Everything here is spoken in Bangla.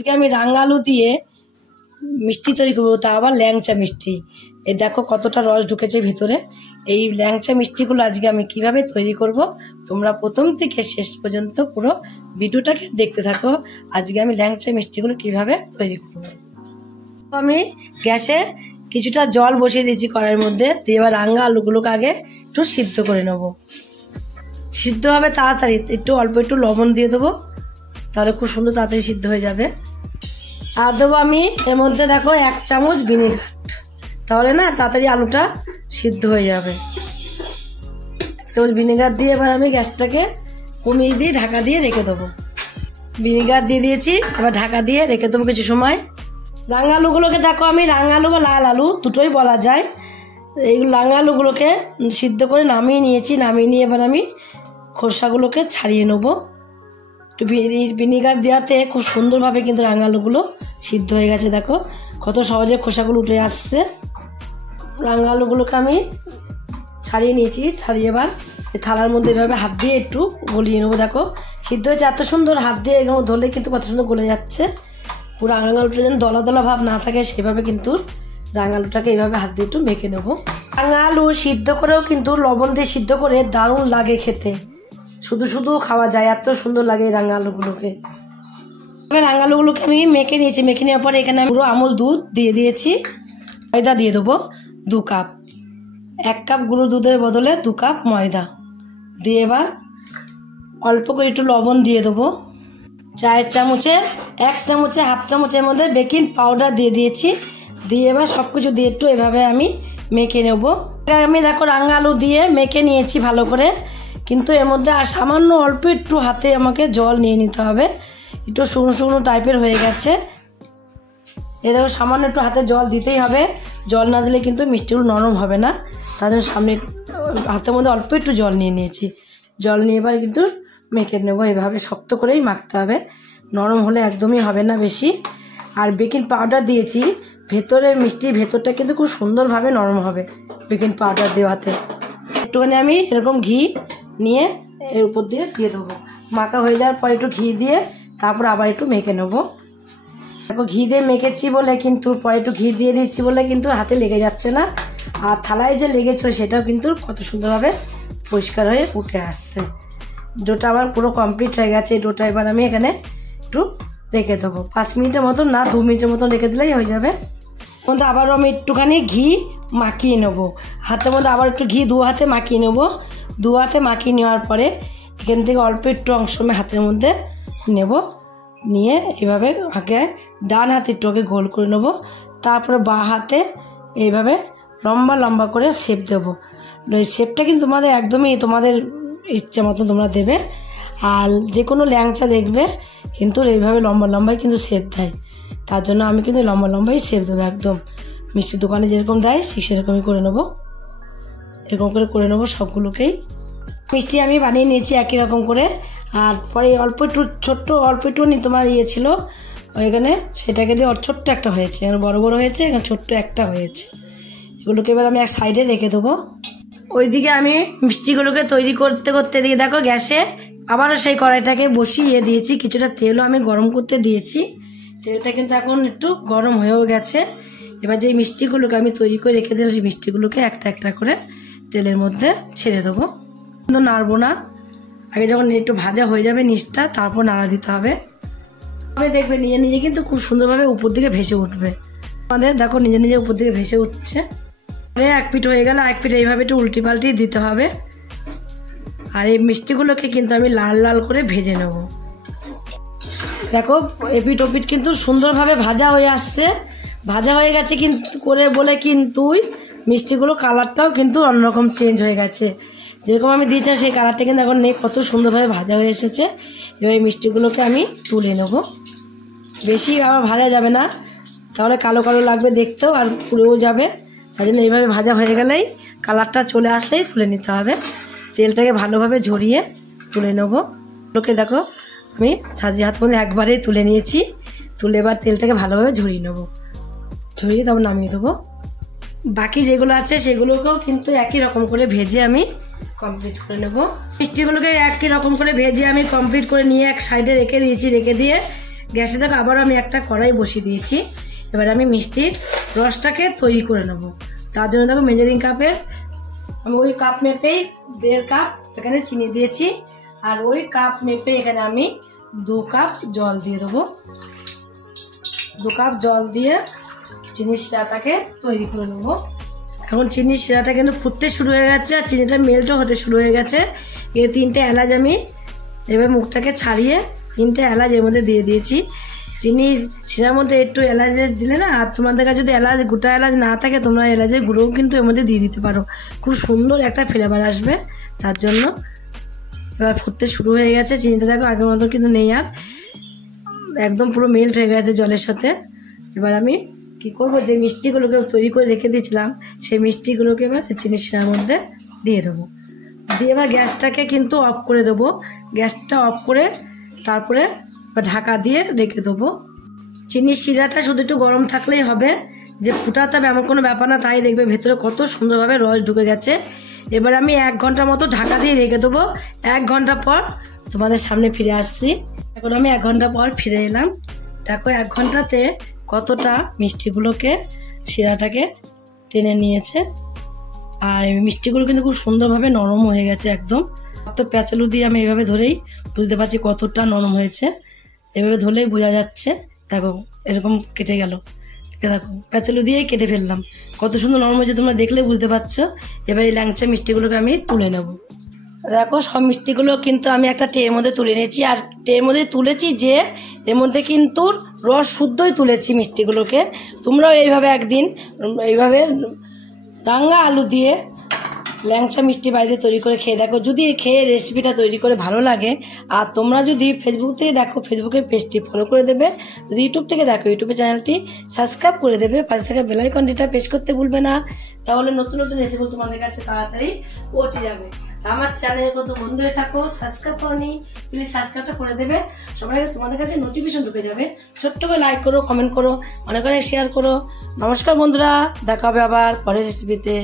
আজকে আমি রাঙা আলু দিয়ে মিষ্টি তৈরি করবো, তা আবার ল্যাংচা মিষ্টি। এই দেখো কতটা রস ঢুকেছে ভিতরে। এই ল্যাংচা মিষ্টিগুলো আজকে আমি কিভাবে তৈরি করব, তোমরা প্রথম থেকে শেষ পর্যন্ত পুরো ভিডিওটাকে দেখতে থাকো। আজকে আমি ল্যাংচা মিষ্টিগুলো কিভাবে তৈরি করব। আমি গ্যাসে কিছুটা জল বসিয়ে দিয়েছি কড়াইয়ের মধ্যে, দিয়ে এবার রাঙা আলুগুলোকে আগে একটু সিদ্ধ করে নেব। সিদ্ধ হবে তাড়াতাড়ি, একটু অল্প একটু লবণ দিয়ে দেবো, তাহলে খুব সুন্দর তাড়াতাড়ি সিদ্ধ হয়ে যাবে। আর দেবো আমি এর মধ্যে দেখো 1 চামচ ভিনেগার, তাহলে না তাড়াতাড়ি আলুটা সিদ্ধ হয়ে যাবে। 1 চামচ ভিনেগার দিয়ে এবার আমি গ্যাসটাকে কমিয়ে দিয়ে ঢাকা দিয়ে রেখে দেবো। ভিনেগার দিয়ে দিয়েছি, এবার ঢাকা দিয়ে রেখে দেবো কিছু সময়। রাঙা আলুগুলোকে দেখো আমি রাঙা আলু বা লাল আলু দুটোই বলা যায়, এই রাঙা আলুগুলোকে সিদ্ধ করে নামিয়ে নিয়েছি। নামিয়ে নিয়ে এবার আমি খোসাগুলোকে ছাড়িয়ে নেবো। একটু ভিনেগার দেওয়াতে খুব সুন্দরভাবে কিন্তু রাঙা আলুগুলো সিদ্ধ হয়ে গেছে। দেখো কত সহজে খোসাগুলো উঠে আসছে। রাঙা আলুগুলোকে আমি ছাড়িয়ে নিয়েছি। ছাড়িয়ে এবার থালার মধ্যে এভাবে হাত দিয়ে একটু গলিয়ে নেবো। দেখো সিদ্ধ হয়েছে এত সুন্দর, হাত দিয়ে এরকম ধরলে কিন্তু কত সুন্দর গলে যাচ্ছে। পুরো রাঙা আলুটা যেন দলা দলা ভাব না থাকে সেভাবে কিন্তু রাঙা আলুটাকে এইভাবে হাত দিয়ে একটু মেখে নেবো। রাঙা আলু সিদ্ধ করেও কিন্তু লবণ দিয়ে সিদ্ধ করে দারুণ লাগে খেতে, শুধু শুধু খাওয়া যায়, এত সুন্দর লাগে এই রাঙা আলুগুলোকে। রাঙা আলুগুলোকে আমি মেখে নিয়েছি। মেখে নেওয়ার পরে এখানে আমি পুরো আমুল দুধ দিয়ে দিয়েছি। ময়দা দিয়ে দেবো 2 কাপ। 1 কাপ গুঁড়ো দুধের বদলে 2 কাপ ময়দা দিয়ে এবার অল্প করে একটু লবণ দিয়ে দেবো। 1 চামচে হাফ চামচের মধ্যে বেকিং পাউডার দিয়ে দিয়েছি। দিয়ে এবার সব কিছু দিয়ে একটু এভাবে আমি মেখে নেব। আমি দেখো রাঙা আলু দিয়ে মেখে নিয়েছি ভালো করে, কিন্তু এর মধ্যে আর সামান্য অল্প একটু হাতে আমাকে জল নিয়ে নিতে হবে। একটু শুকনো শুকনো টাইপের হয়ে গেছে। এ দেখো সামান্য একটু হাতে জল দিতেই হবে, জল না দিলে কিন্তু মিষ্টিগুলো নরম হবে না। তার জন্য সামনে হাতের মধ্যে অল্প একটু জল নিয়ে নিয়েছি। জল নিয়ে এবার কিন্তু মেখে নেবো। এভাবে শক্ত করেই মাখতে হবে, নরম হলে একদমই হবে না বেশি। আর বেকিং পাউডার দিয়েছি, ভেতরের মিষ্টির ভেতরটা কিন্তু খুব সুন্দরভাবে নরম হবে বেকিং পাউডার দেওয়াতে। একটুখানি আমি এরকম ঘি নিয়ে এর উপর দিয়ে দেবো। মাখা হয়ে যাওয়ার পর একটু ঘি দিয়ে তারপর আবার একটু মেখে নেবো। দেখো ঘি দিয়ে মেখেছি বলে কিন্তু পরে একটু ঘি দিয়ে দিচ্ছি বলে কিন্তু হাতে লেগে যাচ্ছে না। আর থালায় যে লেগেছে সেটাও কিন্তু কত সুন্দরভাবে পরিষ্কার হয়ে উঠে আসছে। ডোটা আমার পুরো কমপ্লিট হয়ে গেছে। এই ডোটা এবার আমি এখানে একটু রেখে দেবো 5 মিনিটের মতন, না 2 মিনিটের মতন রেখে দিলেই হয়ে যাবে। মধ্যে আবারও আমি একটুখানি ঘি মাখিয়ে নেবো হাতের মধ্যে, আবার একটু ঘি 2 হাতে মাখিয়ে নেবো। 2 হাতে মাখিয়ে নেওয়ার পরে এখান থেকে অল্প একটু অংশ আমি হাতের মধ্যে নেব। নিয়ে এভাবে আগে ডান হাতে একটু গোল করে নেবো, তারপরে বাঁ হাতে এইভাবে লম্বা লম্বা করে শেপ দেবো। ওই শেপটা কিন্তু তোমাদের একদমই তোমাদের ইচ্ছা মতো তোমরা দেবে। আর যে কোনো ল্যাংচা দেখবে কিন্তু এইভাবে লম্বা লম্বাই কিন্তু শেপ দেয়, তার জন্য আমি কিন্তু লম্বা লম্বাই শেপ দেবো। একদম মিষ্টির দোকানে যেরকম দেয় ঠিক সেরকমই করে নেবো। এরকম করে নেবো সবগুলোকেই। মিষ্টি আমি বানিয়ে নিয়েছি একই রকম করে। আর পরে অল্প একটু ছোট্ট অল্প একটু তোমার ছিল ওইখানে, সেটাকে দিয়ে ছোট্ট একটা হয়েছে, বড় বড় হয়েছে, এখানে ছোট্ট একটা হয়েছে। এগুলোকে এবার আমি এক সাইডে রেখে দেবো। ওইদিকে আমি মিষ্টিগুলোকে তৈরি করতে করতে দিয়ে দেখো গ্যাসে আবারও সেই কড়াইটাকে বসিয়ে দিয়েছি। কিছুটা তেলও আমি গরম করতে দিয়েছি। তেলটা কিন্তু এখন একটু গরম হয়েও গেছে। এবার যে মিষ্টিগুলোকে আমি তৈরি করে রেখে দিলাম সেই মিষ্টিগুলোকে একটা একটা করে তেলের মধ্যে ছেড়ে দেবো। কিন্তু নাড়বো না, আগে যখন একটু ভাজা হয়ে যাবে নিচটা তারপর নাড়া দিতে হবে। তবে দেখবে নিজে নিজে কিন্তু খুব সুন্দরভাবে উপর দিকে ভেসে উঠবে। আমাদের দেখো নিজে নিজে উপর দিকে ভেসে উঠছে। এক পিঠ হয়ে গেলে এক পিঠ এইভাবে একটু উল্টি পাল্টি দিতে হবে। আর এই মিষ্টিগুলোকে কিন্তু আমি লাল লাল করে ভেজে নেব। দেখো এপিঠ ওপিঠ কিন্তু সুন্দরভাবে ভাজা হয়ে আসছে। ভাজা হয়ে গেছে কিন্তু করে বলে কিন্তু মিষ্টিগুলো কালারটাও কিন্তু অন্যরকম চেঞ্জ হয়ে গেছে। যেরকম আমি দিয়েছিলাম সেই কালারটা কিন্তু এখন নেই, কত সুন্দরভাবে ভাজা হয়ে এসেছে। এবার এই মিষ্টিগুলোকে আমি তুলে নেব। বেশি আবার ভাজা যাবে না, তাহলে কালো কালো লাগবে দেখতেও আর পুড়েও যাবে। তাই জন্য এইভাবে ভাজা হয়ে গেলেই কালারটা চলে আসলেই তুলে নিতে হবে। তেলটাকে ভালোভাবে ঝরিয়ে তুলে নেবো। ওকে দেখো আমি সাজিয়ে হাত মধ্যে একবারেই তুলে নিয়েছি। তুলে এবার তেলটাকে ভালোভাবে ঝরিয়ে নেবো। ঝরিয়ে তারপর নামিয়ে দেবো। বাকি যেগুলো আছে সেগুলোকেও কিন্তু একই রকম করে ভেজে আমি কমপ্লিট করে নেবো। মিষ্টিগুলোকে একই রকম করে ভেজে আমি কমপ্লিট করে নিয়ে এক সাইডে রেখে দিয়েছি। রেখে দিয়ে গ্যাসে দেখো আবার আমি একটা কড়াই বসিয়ে দিয়েছি। এবার আমি মিষ্টির রসটাকে তৈরি করে নেব। তার জন্য দেখো মেজারিং কাপের আমি ওই কাপ মেপেই 1.5 কাপ এখানে চিনি দিয়েছি, আর ওই কাপ মেপে এখানে আমি 2 কাপ জল দিয়ে দেবো। 2 কাপ জল দিয়ে চিনির শিরাটাকে তৈরি করে নেব। এখন চিনির শিরাটা কিন্তু ফুটতে শুরু হয়ে গেছে আর চিনিটা মেল্টও হতে শুরু হয়ে গেছে। এই 3টে এলাচ আমি এবার মুখটাকে ছাড়িয়ে 3টে এলাচ এর মধ্যে দিয়ে দিয়েছি। চিনির শিরার মধ্যে একটু এলাচের দিলে না, আর তোমাদের কাছে যদি এলাচ গোটা এলাচ না থাকে তোমরা এলাচের গুঁড়োও কিন্তু এর মধ্যে দিয়ে দিতে পারো, খুব সুন্দর একটা ফ্লেভার আসবে তার জন্য। এবার ফুটতে শুরু হয়ে গেছে, চিনিটা দেখো আগের মতো কিন্তু নেই আর, একদম পুরো মেল্ট হয়ে গেছে জলের সাথে। এবার আমি কি করব, যে মিষ্টিগুলোকে তৈরি করে রেখে দিয়েছিলাম সেই মিষ্টিগুলোকে এবার চিনির শিরার মধ্যে দিয়ে দেবো। দিয়ে এবার গ্যাসটাকে কিন্তু অফ করে দেবো। গ্যাসটা অফ করে তারপরে ঢাকা দিয়ে রেখে দেবো। চিনির শিরাটা শুধু একটু গরম থাকলেই হবে, যে ফুটাতে হবে এমন কোনো ব্যাপার না। তাই দেখবে ভেতরে কত সুন্দরভাবে রস ঢুকে গেছে। এবার আমি 1 ঘন্টার মতো ঢাকা দিয়ে রেখে দেবো। 1 ঘন্টা পর তোমাদের সামনে ফিরে আসছি। এখন আমি 1 ঘন্টা পর ফিরে এলাম। দেখো 1 ঘন্টাতে কতটা মিষ্টিগুলোকে শিরাটাকে টেনে নিয়েছে, আর এই মিষ্টিগুলো কিন্তু খুব সুন্দরভাবে নরম হয়ে গেছে একদম। তো প্যাচালু দিয়ে আমি এইভাবে ধরেই বুঝতে পারছি কতটা নরম হয়েছে। এভাবে ধরলেই বোঝা যাচ্ছে। দেখো এরকম কেটে গেল, দেখো প্যাচালু দিয়েই কেটে ফেললাম, কত সুন্দর নরম হয়েছে তোমরা দেখলে বুঝতে পারছো। এবার এই ল্যাংচা মিষ্টিগুলোকে আমি তুলে নেব। দেখো সব মিষ্টিগুলো কিন্তু আমি একটা ট্রের মধ্যে তুলে নিয়েছি, আর ট্রের মধ্যে তুলেছি যে এর মধ্যে কিন্তু রস শুদ্ধই তুলেছি মিষ্টিগুলোকে। তোমরাও এইভাবে একদিন এইভাবে রাঙা আলু দিয়ে ল্যাংচা মিষ্টি বাড়িতে তৈরি করে খেয়ে দেখো। যদি খেয়ে রেসিপিটা তৈরি করে ভালো লাগে, আর তোমরা যদি ফেসবুক থেকে দেখো ফেসবুকের পেজটি ফলো করে দেবে, যদি ইউটিউব থেকে দেখো ইউটিউবে চ্যানেলটি সাবস্ক্রাইব করে দেবে, পাশে থাকা বেল আইকনটিটা প্রেস করতে ভুলবে না, তাহলে নতুন নতুন রেসিপি তোমাদের কাছে তাড়াতাড়ি পৌঁছে যাবে। আমার চ্যানেলের কত বন্ধু হয়ে থাকো, সাবস্ক্রাইব করনি প্লিজ সাবস্ক্রাইবটা করে দেবে, সবাই তোমাদের কাছে নোটিফিকেশন ঢুকে যাবে। ছোট্ট করে লাইক করো, কমেন্ট করো, অনেক অনেক শেয়ার করো। নমস্কার বন্ধুরা, দেখা হবে আবার পরের রেসিপিতে।